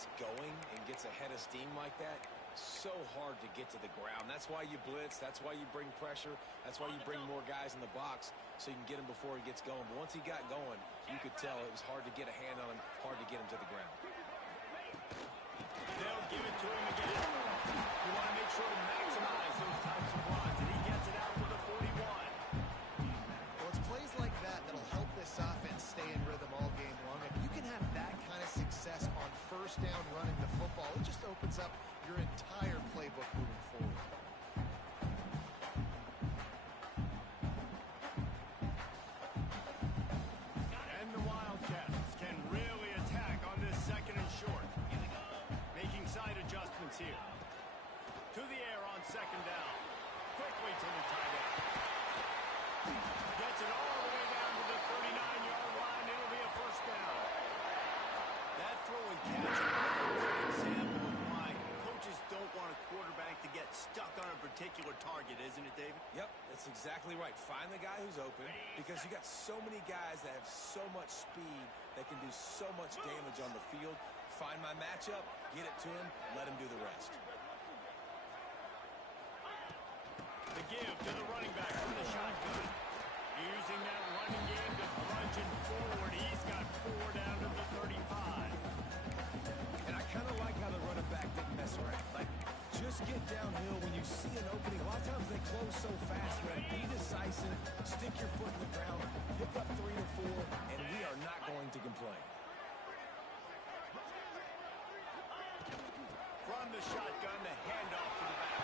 gets going and gets a head of steam like that, so hard to get to the ground. That's why you blitz. That's why you bring pressure. That's why you bring more guys in the box so you can get him before he gets going. But once he got going, you could tell it was hard to get a hand on him, hard to get him to the ground. They'll give it to him again. You want to make sure to maximize those types of runs, and he gets it out to the 41. Well, it's plays like that that'll help this offense stay in rhythm all game long. If you can have that kind of success on first down running the football, it just opens up your entire playbook moving forward. And the Wildcats can really attack on this second and short. Making side adjustments here. To the air on second down. Quickly to the tight end. Gets it all the way down to the 39-yard line. It'll be a first down. That throw and catch is a good example of why coaches don't want a quarterback to get stuck on a particular target, isn't it, David? Yep, that's exactly right. Find the guy who's open because you got so many guys that have so much speed that can do so much damage on the field. Find my matchup, get it to him, let him do the rest. The give to the running back from the shotgun. Using that running game to plunge it forward. He's got 4 down to the 35. And I kind of like how the running back didn't mess around. Like, just get downhill when you see an opening. A lot of times they close so fast, man. Be decisive, stick your foot in the ground, pick up 3 or 4, and we are not going to complain. From the shotgun, the handoff to the back.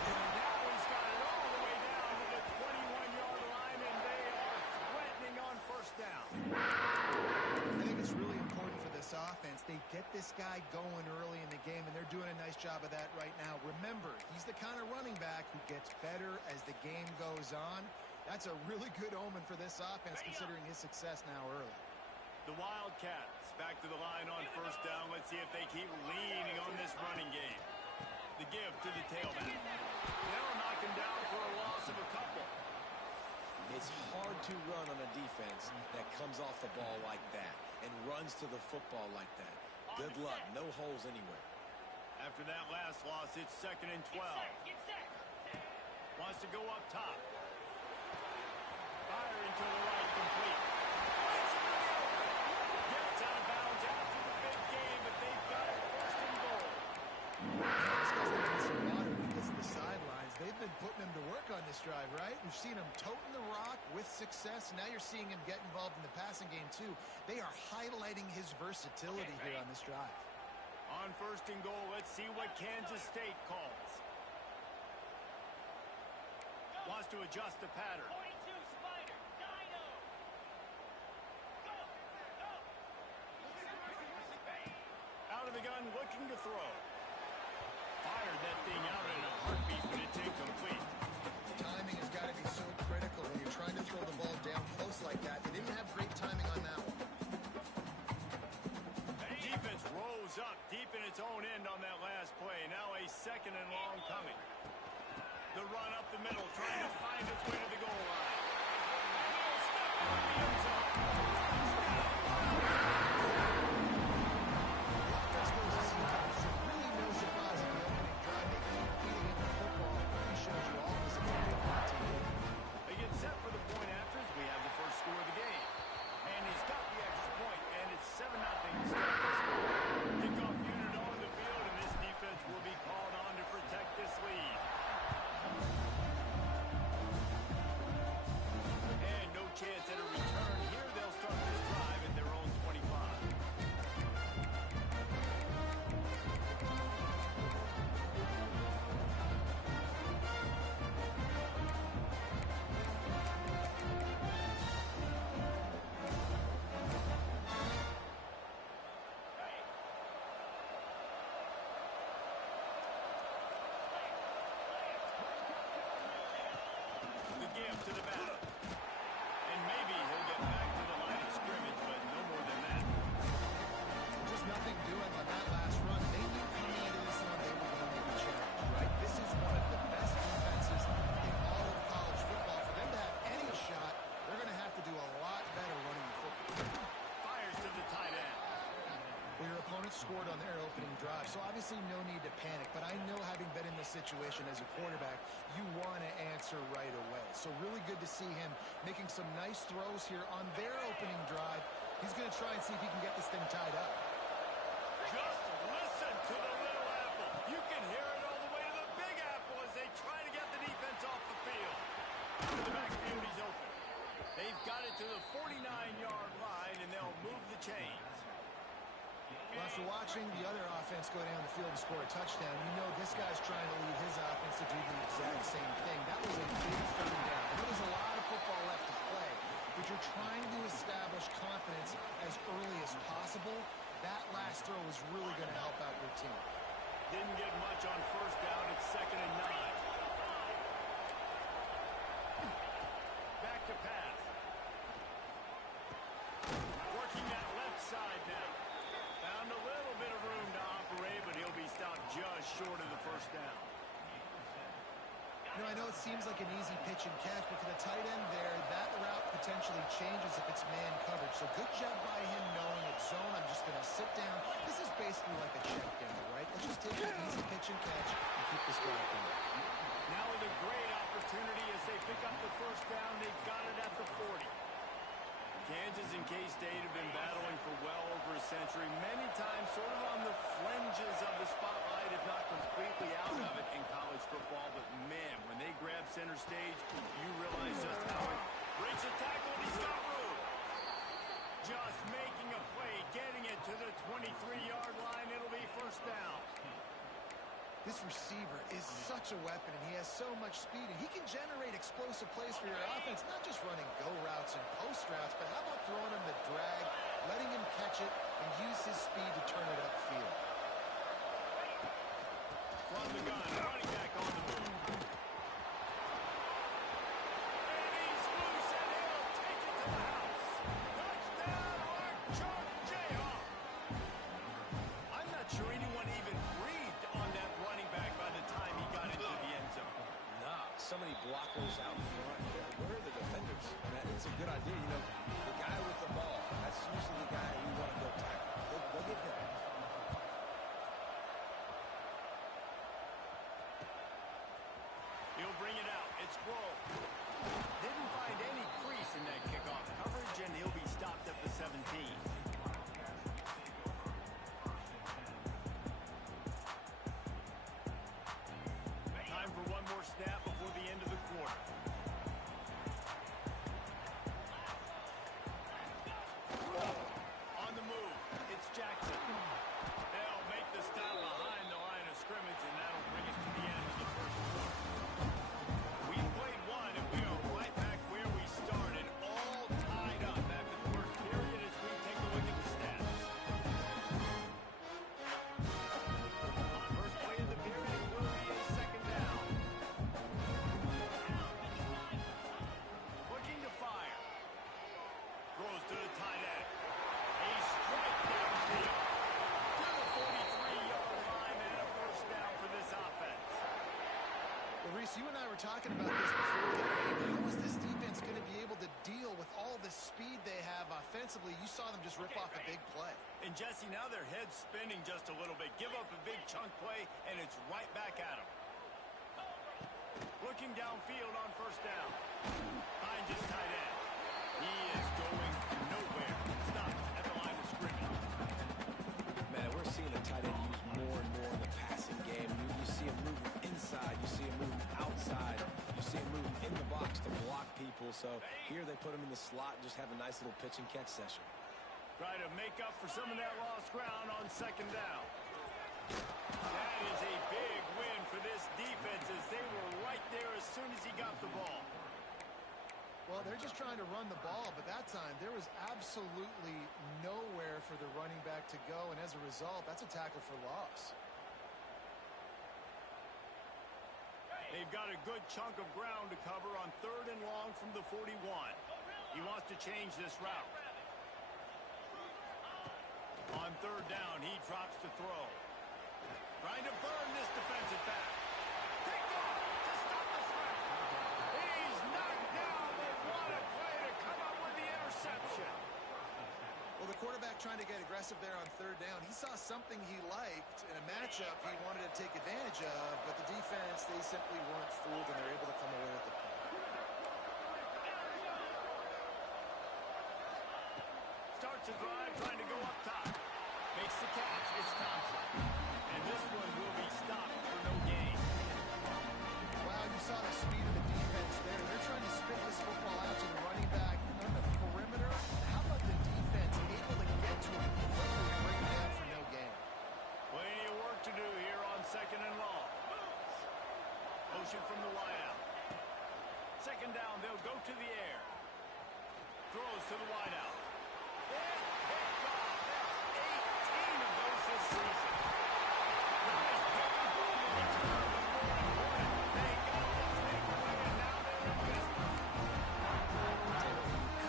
And now he's got it all the way down to the 21-yard line, and they are threatening on first down. I think it's really important for this offense. They get this guy going early in the game, and they're doing a nice job of that right now. Remember, he's the kind of running back who gets better as the game goes on. That's a really good omen for this offense, considering his success now early. The Wildcats back to the line on first down. Let's see if they keep leaning on this running game. The give to the tailback. They'll knock him down for a loss of a couple. It's hard to run on a defense that comes off the ball like that and runs to the football like that. Good luck. No holes anywhere. After that last loss, it's 2nd and 12. Wants to go up top. Firing to the right, complete. Gets out of bounds after the big game, but they've got it first and goal. This guy's going to get some water because of the sidelines. They've been putting him to work on this drive, right? We've seen him toting the rock with success. Now you're seeing him get involved in the passing game, too. They are highlighting his versatility here on this drive. On first and goal, let's see what Kansas State calls. Wants to adjust the pattern. 42 Spider, Dino. Go, go. Out of the gun, looking to throw. Fired that thing out in a heartbeat, but it's incomplete. Timing has got to be so critical when you're trying to throw the ball down close like that. They didn't have great timing on that one. Defense rose up deep in its own end on that last play. Now a 2nd and long coming. The run up the middle, trying to find its way to the goal line. He'll step in the end zone. Offense goes to see that. So really no surprise in the opening drive. They keep beating him the football. He shows you all this ability on the team. They get set for the point afters. We have the first score of the game. And he's got the extra point, and it's 7-0 to start this one. Kickoff unit on the field, and this defense will be called on to protect this lead. And no chance at a return here. They'll start scored on their opening drive, so obviously no need to panic. But I know, having been in this situation as a quarterback, you want to answer right away. So really good to see him making some nice throws here on their opening drive. He's going to try and see if he can get this thing tied up. Just listen to the little apple. You can hear it all the way to the big apple as they try to get the defense off the field. To the backfield, he's open. They've got it to the 49-yard line, and they'll move the chains. Well, after watching the other offense go down the field and score a touchdown, you know this guy's trying to lead his offense to do the exact same thing. That was a big third down. I know there's a lot of football left to play, but you're trying to establish confidence as early as possible. That last throw is really going to help out your team. Didn't get much on first down. It's 2nd and 9. Back to pass. Working that left side now. Found a little bit of room to operate, but he'll be stopped just short of the first down. You know, I know it seems like an easy pitch and catch, but for the tight end there, that route potentially changes if it's man coverage. So good job by him knowing it's zone. I'm just going to sit down. This is basically like a check down, right? Let's just take an easy pitch and catch and keep this guy going. Now with a great opportunity as they pick up the first down, they've got it at the 40. Kansas and K-State have been battling for well over a century, many times sort of on the fringes of the spotlight, if not completely out of it in college football. But man, when they grab center stage, you realize just how it breaks a tackle, and he's got room. Just making a play, getting it to the 23-yard line. It'll be first down. This receiver is such a weapon, and he has so much speed, and he can generate explosive plays for your offense, not just running go routes and post routes, but how about throwing him the drag, letting him catch it, and use his speed to turn it upfield. From the gun, running back on the move. And he's loose, and he'll take it to the house. Touchdown, Archer Jayhawk. I'm not sure anyone even breathed on that running back by the time he got into the end zone. Nah, so many blockers out in front. Where are the defenders? And it's a good idea. You know, the guy with the ball, that's usually the guy we want to go tackle. Go get him. He'll bring it out. It's Grohl. Didn't find any crease in that kickoff coverage, and he'll be stopped at the 17. Time for one more snap before the end of the quarter. On the move, it's Jackson. They'll make the stop behind the line of scrimmage, and that'll bring us to the end of the first quarter. We played one, and we are right back where we started, all tied up after the first period as we take a look at the stats. First play of the period will be a 2nd down. Looking to fire. Throws to the tight end. A strike downfield to the 43-yard line, and a first down for this offense. Well, Reese, you and I were talking about this before the game. How is this defense going to be able to deal with all the speed they have offensively? You saw them just rip off a big play. And Jesse, now their head's spinning just a little bit. Give up a big chunk play, and it's right back at them. Looking downfield on first down. Finds his tight end. He is going nowhere. Stopped at the line of scrimmage. Man, we're seeing the tight end used more and more in the passing game. You see him moving inside. You see him moving outside. You see him moving in the box to block people. So here they put him in the slot and just have a nice little pitch and catch session. Try to make up for some of that lost ground on 2nd down. That is a big win for this defense as they were right there as soon as he got the ball. Well, they're just trying to run the ball, but that time there was absolutely nowhere for the running back to go, and as a result, that's a tackle for loss. They've got a good chunk of ground to cover on 3rd and long from the 41. He wants to change this route. On 3rd down, he drops to throw. Trying to burn this defensive back. Picked off to stop the threat. He's knocked down, but what a play to come up with the interception. Well, the quarterback trying to get aggressive there on third down. He saw something he liked in a matchup he wanted to take advantage of, but the defense, they simply weren't fooled, and they're able to come away with the point. Starts a drive trying to go up top. Makes the catch. It's Thompson. And this one will be stopped for no gain. Wow, you saw the speed of the defense there. They're trying to spit this football out to the running back on the perimeter. How about the defense able to get to him and quickly bring him down for no gain? Plenty of work to do here on second and long. Motion from the wideout. Second down, they'll go to the air. Throws to the wideout. It's picked off. That's 18 of those this season. Nice pick up on the return, but more important, they got the takeaway, and now they're in business.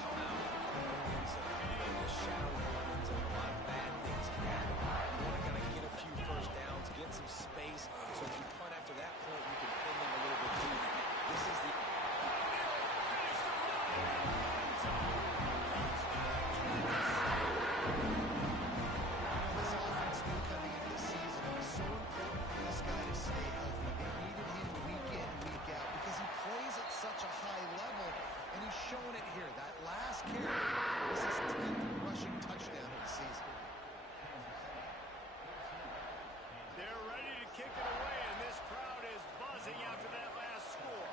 Come out in the shadow moments, and a lot of bad things can happen. You want to kind of get a few first downs, get some space, so if you punt after that point, you can pin them a little bit deep. This is the... This offense knew coming into the season it was so important for this guy to stay healthy. They needed him week in, week out because he plays at such a high level, and he's showing it here. That last carry, this is his 10th rushing touchdown of the season. They're ready to kick it away, and this crowd is buzzing after that last score.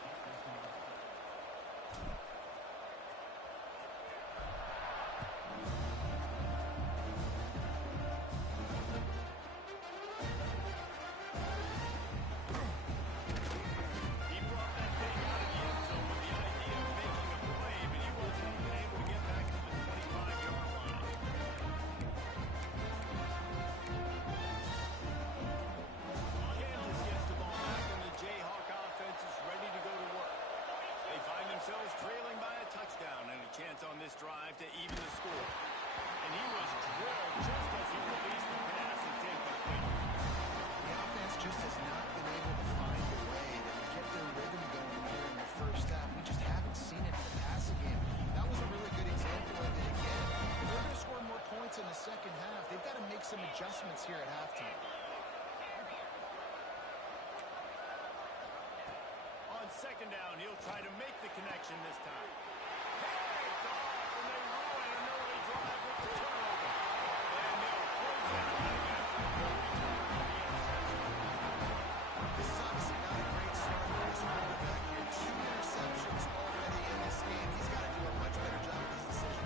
He brought that thing out of the end zone with the idea of making a play, but he wasn't even able to get back to the 25-yard line. Kansas gets the ball back, and the Jayhawk offense is ready to go to work. They find themselves trailing by a touchdown and a chance on this drive to even the score. And he was drilled just as he released the pass. It's incomplete. The offense just has not been able to find a way to get their rhythm going here in the first half. We just haven't seen it in the passing game. That was a really good example of it again. If they're going to score more points in the second half, they've got to make some adjustments here at halftime. On second down, he'll try to make the connection this time. Picked off, and they ruin an early drive with the turnover. And they'll close it out after a good return on the interception. This is obviously not a great start for this quarterback here. 2 interceptions already in this game. He's got to do a much better job with his decision.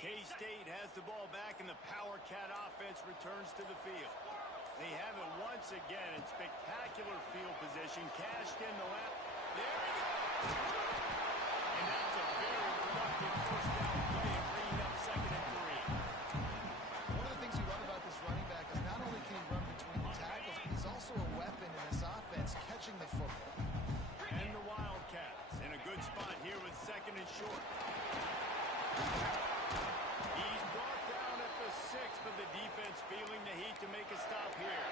K-State has the ball back, and the Power Cat offense returns to the field. They have it once again in spectacular field position. Cashed in the left. There he goes! And that's a very productive first down play and bringing up second and 3. One of the things you love about this running back is not only can he run between the tackles, but he's also a weapon in this offense, catching the football. And the Wildcats in a good spot here with second and short. He's brought down at the 6, but the defense feeling the heat to make a stop here.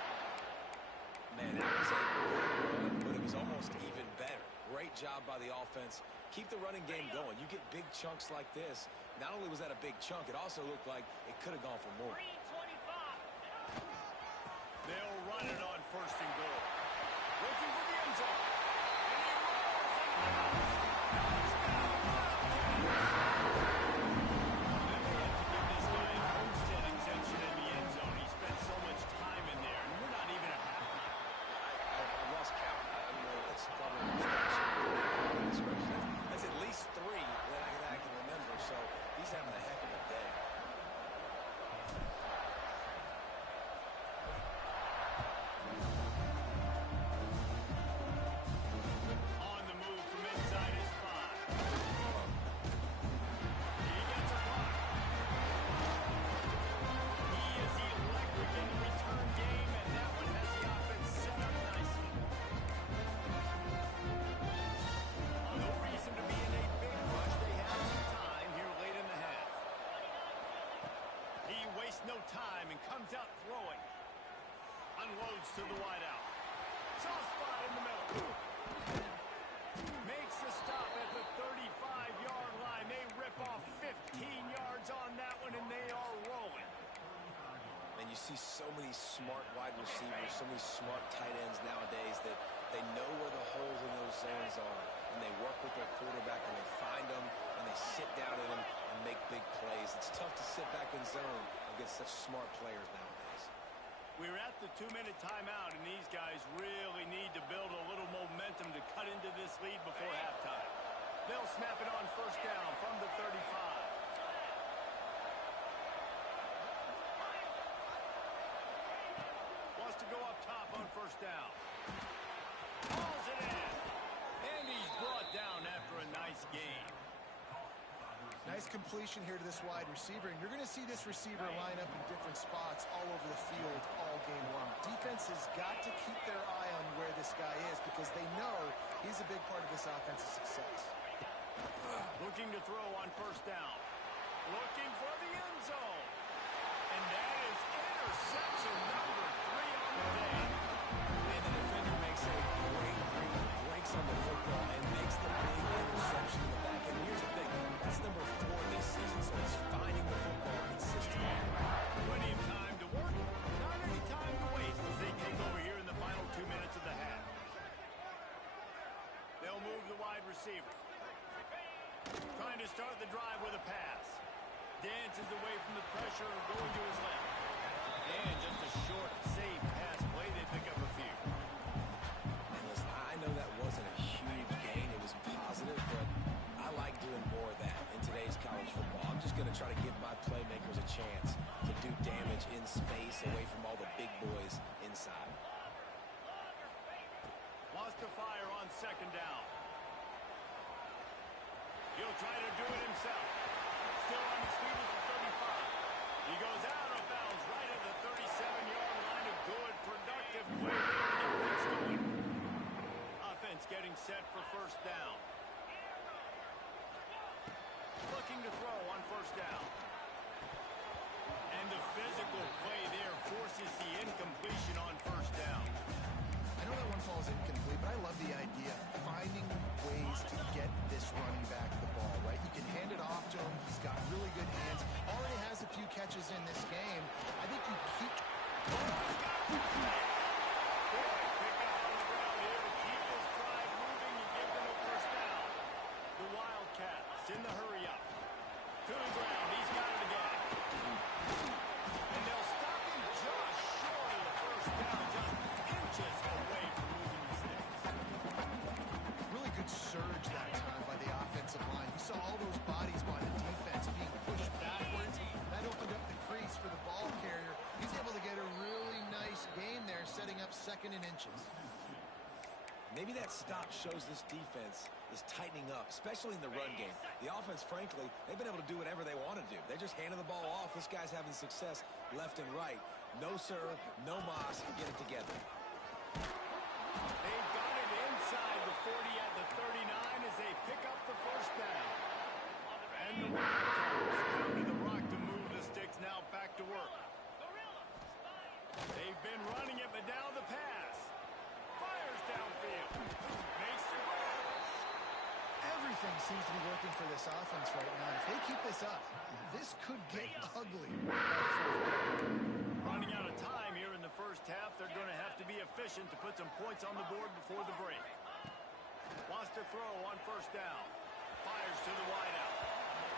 Man, that was a good run, but it was almost even better. Great job by the offense. Keep the running game going. You get big chunks like this. Not only was that a big chunk, it also looked like it could have gone for more. 325. They'll run it on first and goal. Looking for the end zone. And he rolls and runs. Touchdown, Wildcats! They had to give this guy a homestead exemption in the end zone. He spent so much time in there, and we're not even at halftime. I lost count. I don't know. That's probably a discretion. That's at least 3 that I can remember. So he's having a heck of a day. On the move from inside wastes no time and comes out throwing. Unloads to the wideout. Soft spot in the middle. Makes the stop at the 35-yard line. They rip off 15 yards on that one, and they are rolling. And you see so many smart wide receivers, so many smart tight ends nowadays that they know where the holes in those zones are, and they work with their quarterback, and they find them, and they sit down in them and make big plays. It's tough to sit back in zone against such smart players nowadays. We're at the 2-minute timeout, and these guys really need to build a little momentum to cut into this lead before halftime. They'll snap it on first down from the 35. Wants to go up top on first down. Pulls it in. And he's brought down after a nice game. Nice completion here to this wide receiver, and you're going to see this receiver line up in different spots all over the field all game long. Defense has got to keep their eye on where this guy is because they know he's a big part of this offense's success. Looking to throw on first down. Looking for the end zone. And that is interception number 3 on the day. And the defender makes a great read, breaks on the football, and makes the big interception in the back. And here's the thing, that's number 4 this season, so he's finding the football consistently. Plenty of time to work, not any time to waste as they take over here in the final 2 minutes of the half. They'll move the wide receiver. Trying to start the drive with a pass. Dances away from the pressure, going to his left. And just a short, safe pass play. They pick up a few. And listen, I know that wasn't a huge gain. It was positive, but I like doing more of that in today's college football. I'm just going to try to give my playmakers a chance to do damage in space away from all the big boys inside. Wants to fire on second down. He'll try to do it himself. Still on his feet at the 35. He goes out of bounds right at the 37-yard line. A good, productive play there to get things going. Offense getting set for first down. Looking to throw on first down. And the physical play there forces the incompletion on first down. I know that one falls incomplete, but I love the idea of finding ways to get this running back the ball, right? You can hand it off to him. He's got really good hands. Already has a few catches in this game. I think you keep... Pick up on the ground here to keep this drive moving and give them a first down. The Wildcats in the hurry up. To the ground. He's got it again. And they'll stop him just short of the first down, just inches away from moving the sticks. Really good surge that time by the offensive line. You saw all those bodies by the defense being pushed backwards. That opened up the crease for the ball carrier. He's able to get a really nice gain there, setting up second and inches. Maybe that stop shows this defense is tightening up, especially in the run game. The offense, frankly, they've been able to do whatever they want to do. They're just handing the ball off. This guy's having success left and right. No, sir, no mas. Get it together. They've got it inside the 40 at the 39 as they pick up the first down. And the Wildcats pounding the rock to move the sticks now back to work. They've been running it, but now the pass. Fires downfield. Makes the grab. Everything seems to be working for this offense right now. If they keep this up, this could get ugly. Running out of time here in the first half. They're going to have to be efficient to put some points on the board before the break. Wants to throw on first down. Fires to the wideout.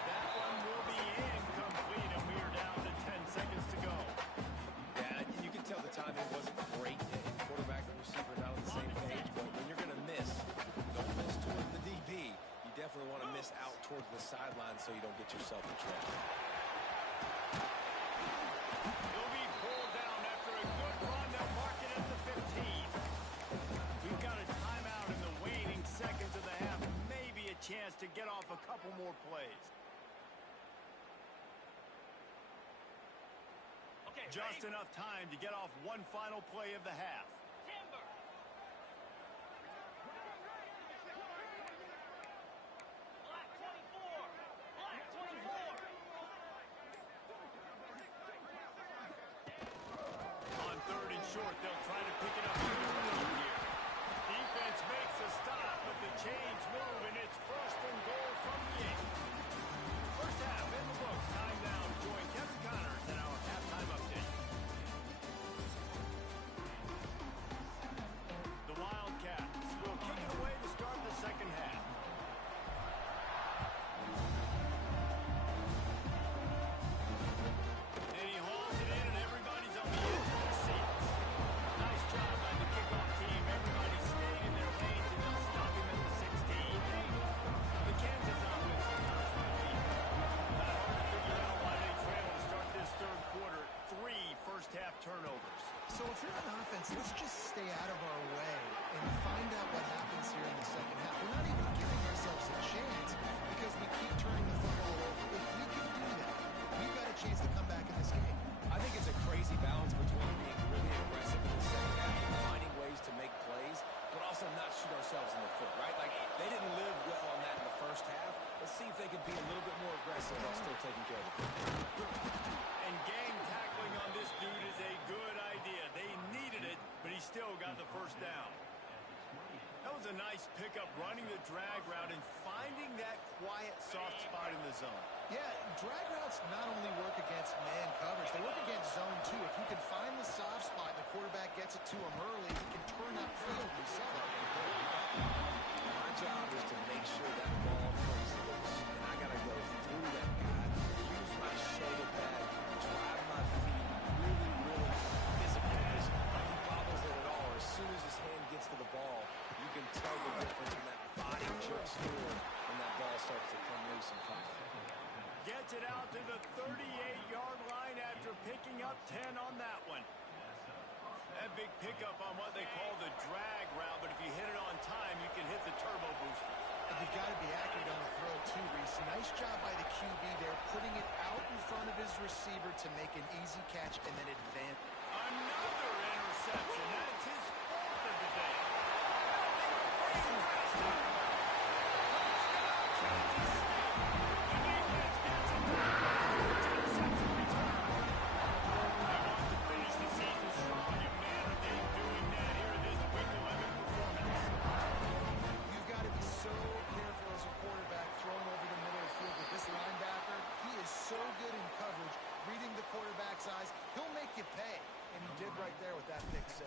That one will be incomplete, and we are down to 10 seconds to go. Yeah, you can tell the timing wasn't great. Quarterback and receiver not on the same page, but when you're going to miss, don't miss toward the DB. You definitely want to miss out towards the sideline so you don't get yourself in trouble. He'll be pulled down after a good run. They'll mark it at the 15. We've got a timeout in the waning seconds of the half. Maybe a chance to get off a couple more plays. Just enough time to get off one final play of the half. Timber. Black 24. Black 24. short. They'll try to pick it up in the middle here. Defense makes a stop, but the chains move, and it's first and goal from the 8. First half in the books. Time now to join Kevin Connors in our halftime update. The Wildcats will kick it away to start the second half. And he hauls it in, and everybody's on the edge of their seats. Nice job by the kickoff team. Everybody stayed in their lanes, and they'll stop him at the 16. The Kansas offense returns to the field. Not hard to figure out why they trail to start this third quarter. 3 first-half turnovers. So if you're on offense, let's just stay out of our way and find out what happens here in the second half. We're not even giving ourselves a chance because we keep turning the football over. If we can do that, we've got a chance to come back in this game. I think it's a crazy balance between being really aggressive in the second half and finding ways to make plays, but also not shoot ourselves in the foot, right? Like, they didn't live well on that in the first half. Let's see if they can be a little bit more aggressive while still taking care of the football. And gang tackling on this dude is a good idea. They needed it, but he still got the first down. That was a nice pickup, running the drag route and finding that quiet, soft spot in the zone. Yeah, drag routes not only work against man coverage, they work against zone too. If you can find the soft spot and the quarterback gets it to him early, he can turn upfield. We saw that. My job is to make sure that ball comes loose, and I got to go through that guy, use my shoulder pad, drive my feet really, really physical, because he bobbles it at all. As soon as his hand gets to the ball, you can tell the difference when that body jerks forward when that ball starts to come loose and pop. Gets it out to the 38-yard line after picking up 10 on that one. That big pickup on what they call the drag route, but if you hit it on time, you can hit the turbo booster. And you've got to be accurate on the throw too, Reese. Nice job by the QB there, putting it out in front of his receiver to make an easy catch and then advance. Another interception. That's his 4th of the day. So good in coverage, reading the quarterback's eyes. He'll make you pay, and he did right there with that pick 6.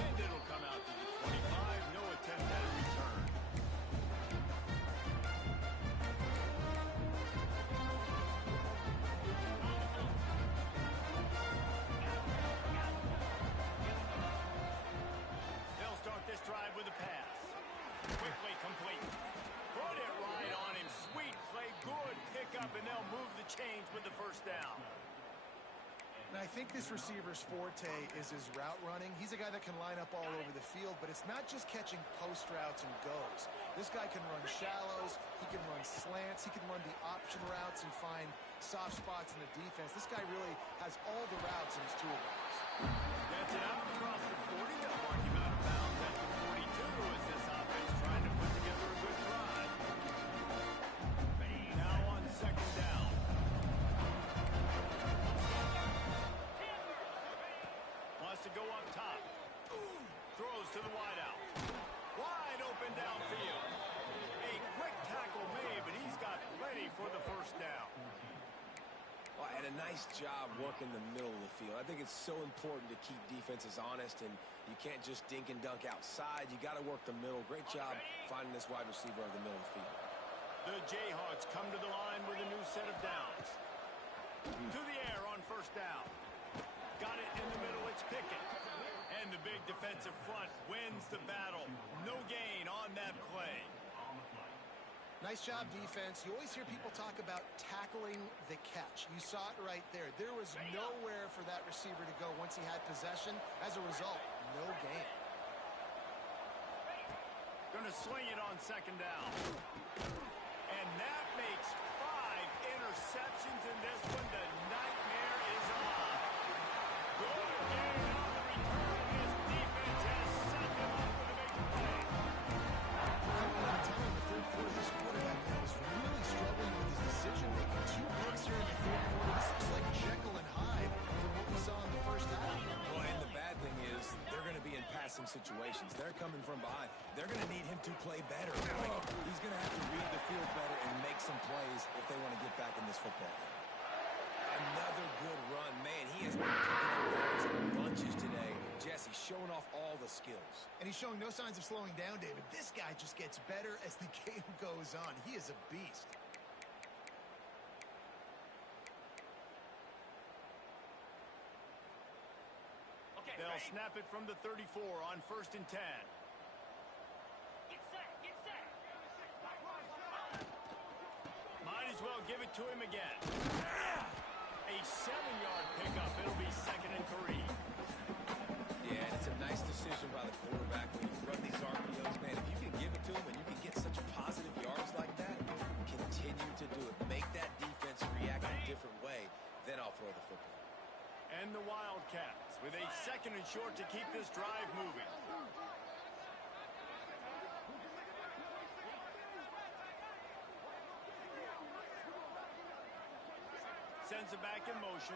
And it'll come out to the 25. No attempt at a return. They'll start this drive with a pass. Quickly complete. Put it right on him. Sweet play. Good pickup, and they'll move the chains with the first down. And I think this receiver's forte is his route running. He's a guy that can line up all over the field, but it's not just catching post routes and goes. This guy can run shallows. He can run slants. He can run the option routes and find soft spots in the defense. This guy really has all the routes in his toolbox. Gets it out across the 40. They'll mark him out of bounds at the 42 as this offense trying to put together a good drive. Now on second down. Wants to go up top. Throws to the wideout. Wide open downfield. A quick tackle made, but he's got plenty for the first down. Well, and a nice job working the middle of the field. I think it's so important to keep defenses honest, and you can't just dink and dunk outside. You got to work the middle. Great job finding this wide receiver of the middle of the field. The Jayhawks come to the line with a new set of downs. To the air on first down. Got it in the middle. It's Pickett. And the big defensive front wins the battle. No gain on that play. Nice job, defense. You always hear people talk about tackling the catch. You saw it right there. There was nowhere for that receiver to go once he had possession. As a result, no gain. Going to swing it on second down. And that makes 5 interceptions in this one. The nightmare is alive. Good game on the return. This defense has set them up with a big play. Coming out of time in the third quarter, this quarterback was really struggling with his decision-making. situations. They're coming from behind. They're going to need him to play better. He's going to have to read the field better and make some plays if they want to get back in this football game. Another good run. Man, he has been picking up yards in bunches today. Jesse showing off all the skills. And he's showing no signs of slowing down, David. This guy just gets better as the game goes on. He is a beast. They'll snap it from the 34 on 1st and 10. Get set, get set. Might as well give it to him again. A 7-yard pickup. It'll be 2nd and 3. Yeah, and it's a nice decision by the quarterback when you run these RPOs, man. If you can give it to him and you can get such positive yards like that, continue to do it. Make that defense react a different way, then I'll throw the football. And the Wildcats with a 2nd and short to keep this drive moving. Sends it back in motion.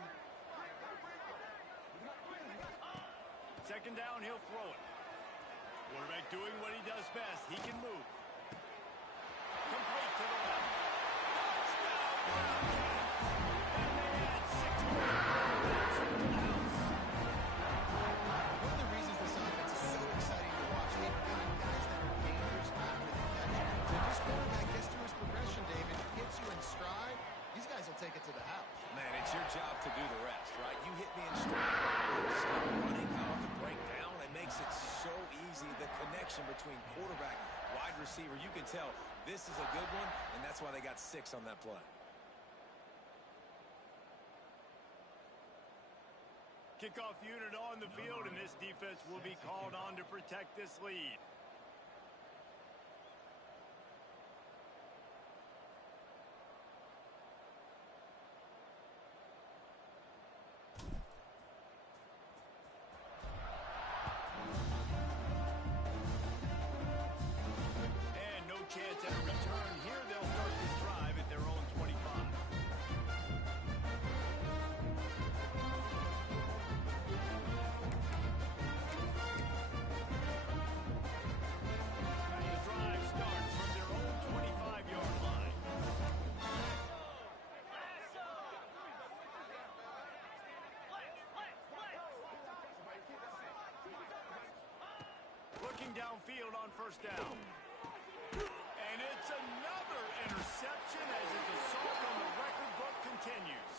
2nd down, he'll throw it. Quarterback doing what he does best. He can move. Complete to the left. Touchdown! And they add 6 more yards to the house. One of the reasons this offense is so exciting to watch, they've got guys that are dangerous after the catch. So if this quarterback gets through his progression, David, hits you in stride, these guys will take it to the house. Man, it's your job to do the rest, right? You hit me in stride, stop running, I don't have to break down. It makes it so easy, the connection between quarterback, wide receiver. You can tell this is a good one, and that's why they got 6 on that play. Kickoff unit on the field, and this defense will be called on to protect this lead. And no chance at a return here. They'll start this drive at their own 25. The drive starts from their own 25-yard line. Looking downfield on 1st down. And it's another interception as his assault on the record book continues.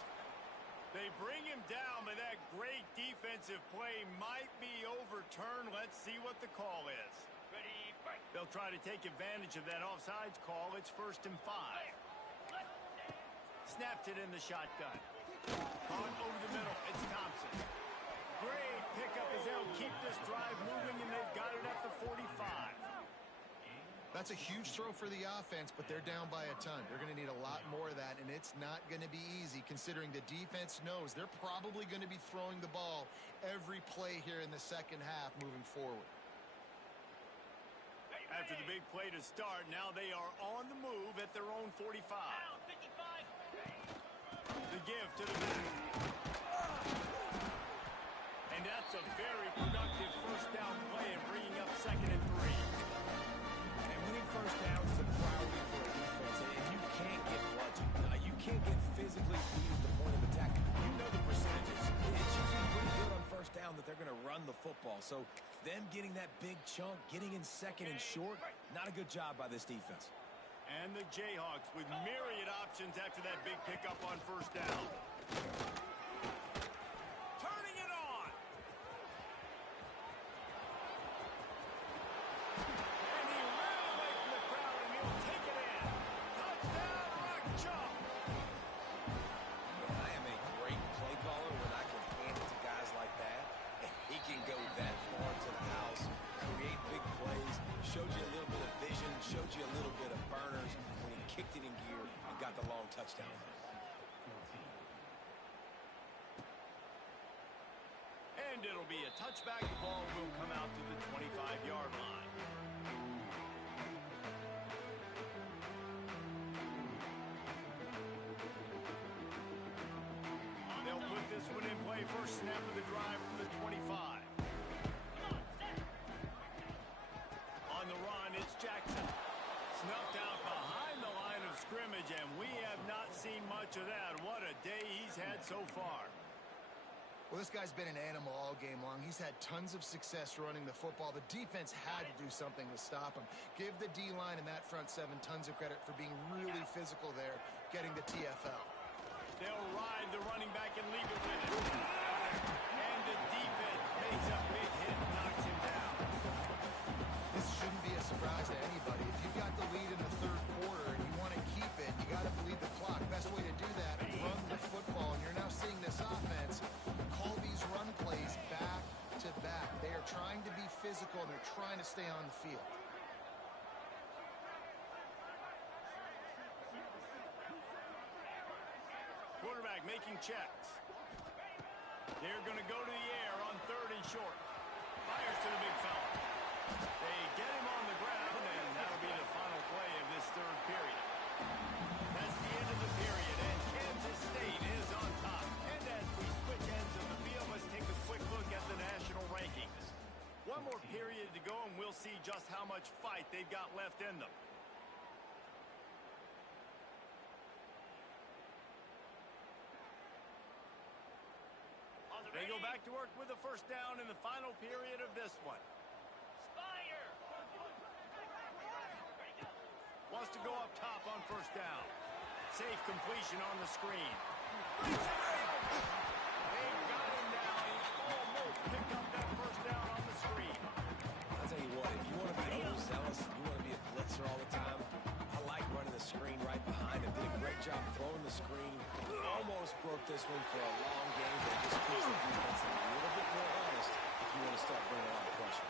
They bring him down, but that great defensive play might be overturned. Let's see what the call is. Ready, break. They'll try to take advantage of that offsides call. It's 1st and 5. Snapped it in the shotgun. Caught over the middle. It's Thompson. Great pickup as they'll keep this drive moving, and they've got it at the 45. That's a huge throw for the offense, but they're down by a ton. They're going to need a lot more of that, and it's not going to be easy considering the defense knows they're probably going to be throwing the ball every play here in the 2nd half moving forward. After the big play to start, now they are on the move at their own 45. Down, 55. The give to the back. And that's a very productive 1st down play and bringing up 2nd and 3. And winning 1st downs is a priority for a defense, and you can't get bludgeoned. You can't get physically beat at the point of attack. You know the percentages. It's usually pretty good on 1st down that they're going to run the football. So them getting that big chunk, getting in 2nd and short, not a good job by this defense. And the Jayhawks with myriad options after that big pickup on 1st down. Turning it on. And he ran away from the crowd, and he'll take it in. Touchdown, Rock Chalk. I am a great play caller when I can hand it to guys like that. And he can go that far to the house, create big plays, showed you a little bit of vision, showed you a little bit of burners when he kicked it in gear and got the long touchdown. And it'll be a touchback. The ball will come out to the 25-yard line. They'll put this one in play. First snap of the drive from the 25. the run. It's Jackson. Snuffed out behind the line of scrimmage, and we have not seen much of that. What a day he's had so far. Well, this guy's been an animal all game long. He's had tons of success running the football. The defense had to do something to stop him. Give the D-line and that front seven tons of credit for being really physical there, getting the TFL. They'll ride the running back and leave it with it. And the defense makes a big hit and knocks him down. This shouldn't be a surprise to anybody. If you've got the lead in the third quarter and you want to keep it, you got to bleed the clock. Best way to do that, run the football. And you're now seeing this offense call these run plays back to back. They are trying to be physical, and they're trying to stay on the field. Quarterback making checks. They're going to go to the air on 3rd and short. Fires to the big fella. They get him on the ground, and that'll be the final play of this third period. That's the end of the period, and Kansas State is on top. And as we switch ends of the field, let's take a quick look at the national rankings. One more period to go, and we'll see just how much fight they've got left in them. They go back to work with a first down in the final period of this one. Spire. Wants to go up top on first down. Safe completion on the screen. They got him down. He almost picked up that first down on the screen. I'll tell you what, if you want to be overzealous, you want to be a blitzer all the time, I like running the screen right behind him. Did a great job throwing the screen. Almost broke this one for a long game, but just keeps the defense a little bit more honest if you want to start bringing a lot of pressure.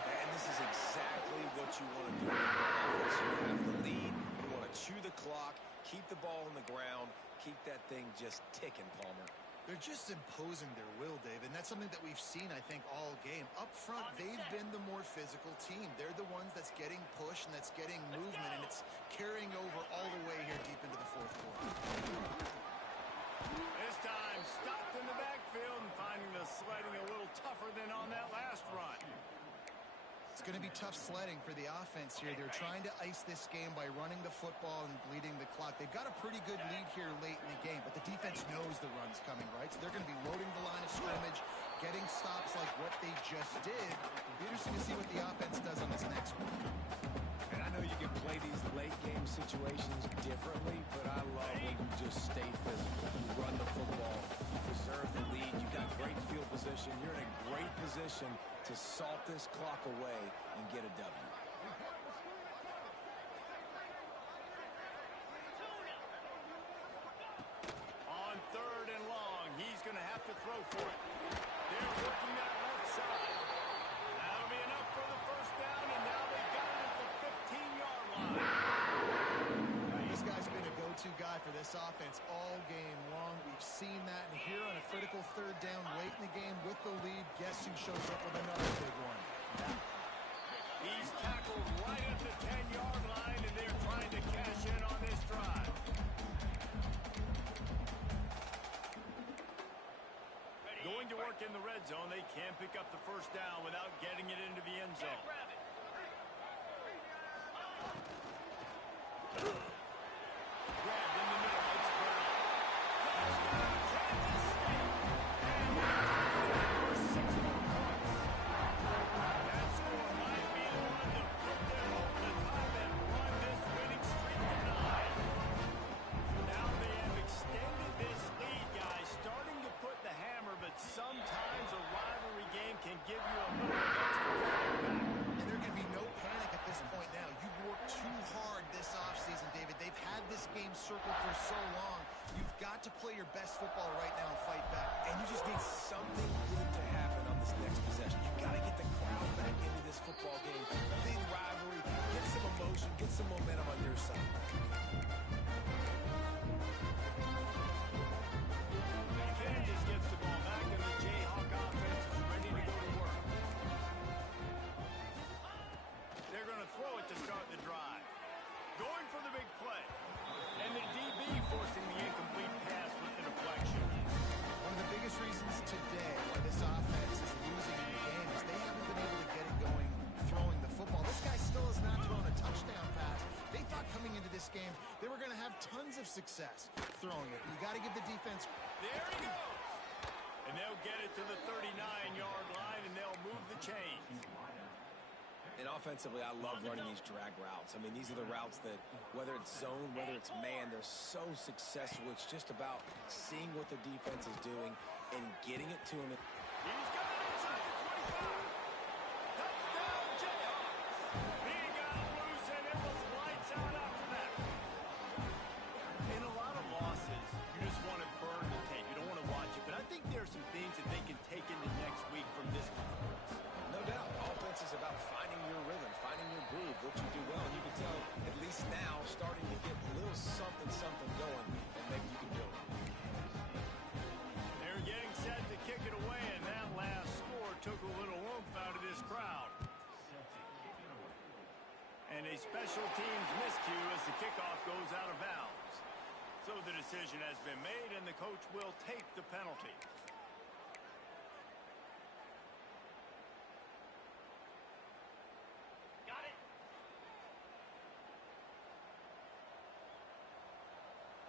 And this is exactly what you want to do in your offense. You have the lead, you want to chew the clock, keep the ball on the ground, keep that thing just ticking, Palmer. They're just imposing their will, Dave, and that's something that we've seen, I think, all game. Up front, they've been the more physical team. They're the ones that's getting pushed and that's getting movement, and it's carrying over all the way here deep into the fourth quarter. This time, stopped in the backfield and finding the sledding a little tougher than on that last run. It's going to be tough sledding for the offense here. They're trying to ice this game by running the football and bleeding the clock. They've got a pretty good lead here late in the game, but the defense knows the run's coming, right? So they're going to be loading the line of scrimmage, getting stops like what they just did. It'll be interesting to see what the offense does on this next one. And I know you can play these late game situations differently, but I love when you just stay physical. You run the football, you preserve the lead, you got great field position, you're in a great position to salt this clock away and get a W. On 3rd and long, he's going to have to throw for it. They're working that left side. That'll be enough for the first down, and now they've got it at the 15-yard line. This guy's been a go-to guy for this offense all game long. We've seen that, and here on a critical 3rd down late in the game with the lead, guess who shows up with another big one? He's tackled right at the 10-yard line, and they're trying to cash in on this drive. Going to work in the red zone, they can't pick up the first down without getting it into the end zone. Grabbed in the middle, it's Brown. Touchdown, Kansas State! And they're 6 more points. That score might be the one to put them over the top and run this winning streak to 9. Now they have extended this lead, guys, starting to put the hammer, but sometimes a rivalry game can give you a little extra fight back. And there can be no panic at this point now. You've worked too hard this offseason, David. They've had this game circled for so long. You've got to play your best football right now and fight back. And you just need something good to happen on this next possession. You got to get the crowd back into this football game. Big rivalry, get some emotion, get some momentum on your side. Kansas gets the ball back, and the Jayhawk offense is ready to go to work. They're going to throw it to start the drive. Going for the big play. And the DB forcing the incomplete pass with the deflection. One of the biggest reasons today why this offense is losing in the game is they haven't been able to get it going throwing the football. This guy have tons of success throwing it. You got to give the defense. There he goes. And they'll get it to the 39-yard line, and they'll move the chains. And offensively, I love running these drag routes. I mean, these are the routes that, whether it's zone, whether it's man, they're so successful. It's just about seeing what the defense is doing and getting it to him. He's got it inside the 25. Touchdown, Jayhawks. He got loose, and it was lights out after that. In a lot of losses, you just want to burn the tape. You don't want to watch it. But I think there are some things that they can take into next week from this performance. No doubt. Offense is about finding your rhythm, finding your groove, what you do well. And you can tell, at least now, starting to get a little something going, and maybe you can build it. They're getting set to kick it away, and that last score took a little oomph out of this crowd. And a special teams miscue as the kickoff goes out of bounds. So the decision has been made, and the coach will take the penalty. Got it.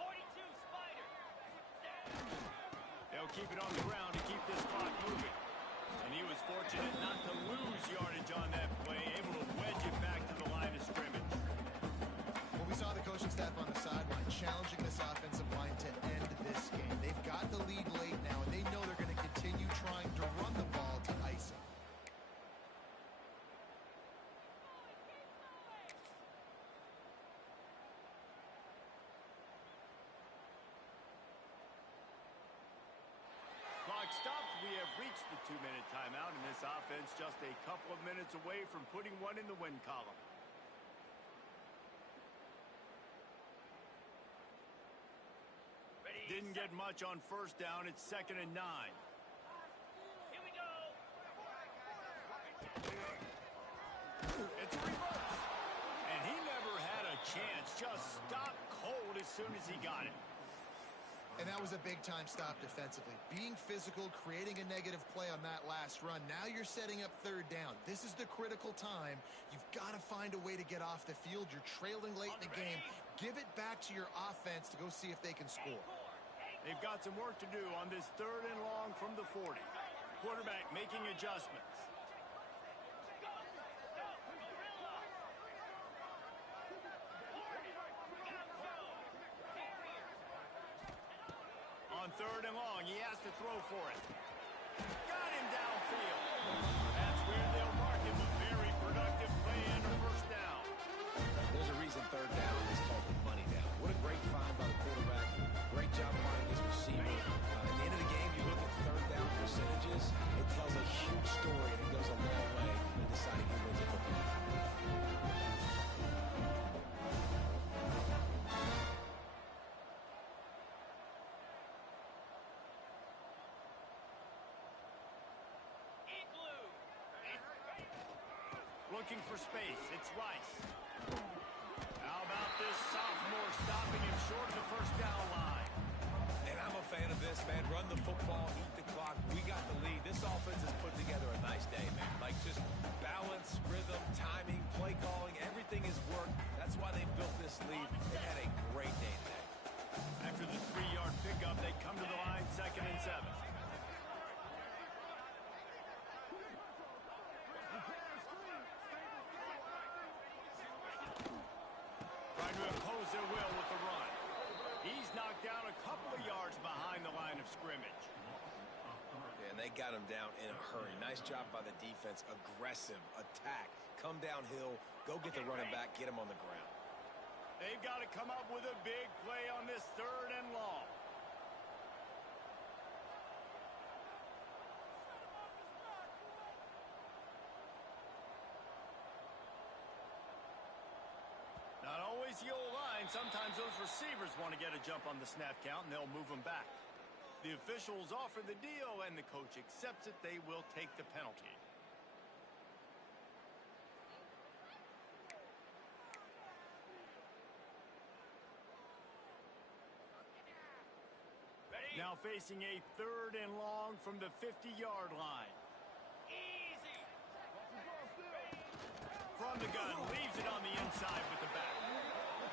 42 Spider. They'll keep it on the ground to keep this clock moving. And he was fortunate not to lose yardage on that play, able to wedge it back to the line of scrimmage. Well, we saw the coaching staff on the sideline challenging this offensive line to end this game. They've got the lead late now, and they know they're going to continue trying to run the ball to ice it. Clock stops. We have reached the 2-minute timeout, and this offense just a couple of minutes away from putting one in the win column. Ready. Didn't get much on first down. It's 2nd and 9. Here we go. It's a reverse. And he never had a chance. Just stopped cold as soon as he got it. And that was a big-time stop defensively. Being physical, creating a negative play on that last run. Now you're setting up 3rd down. This is the critical time. You've got to find a way to get off the field. You're trailing late in the game. Give it back to your offense to go see if they can score. They've got some work to do on this 3rd and long from the 40. Quarterback making adjustments. On 3rd and long, he has to throw for it. Got him downfield. That's where they'll mark him. A very productive play and a first down. There's a reason 3rd down is called the money down. What a great find by the quarterback. Great job finding his receiver. At the end of the game, you look at 3rd down percentages. It tells a huge story, and it goes a long way in deciding who wins a football game. Looking for space. It's Rice. How about this sophomore stopping him short of the first down line? And I'm a fan of this, man. Run the football, eat the clock. We got the lead. This offense has put together a nice day, man. Like just balance, rhythm, timing, play calling. Everything has worked. That's why they built this lead. They had a great day today. After the 3-yard pickup, they come to the line, 2nd and 7. Trying to impose their will with the run. He's knocked down a couple of yards behind the line of scrimmage. And they got him down in a hurry. Nice job by the defense. Aggressive attack. Come downhill. Go get the running back. Get him on the ground. They've got to come up with a big play on this 3rd and long. Not always the old line. Sometimes those receivers want to get a jump on the snap count, and they'll move them back. The officials offer the deal, and the coach accepts it. They will take the penalty. Ready. Now facing a 3rd and long from the 50-yard line. Easy. From the gun, leaves it on the inside with the back.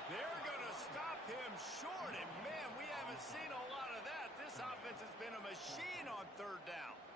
They're going to stop him short, and man, we haven't seen a lot of that. This offense has been a machine on third down.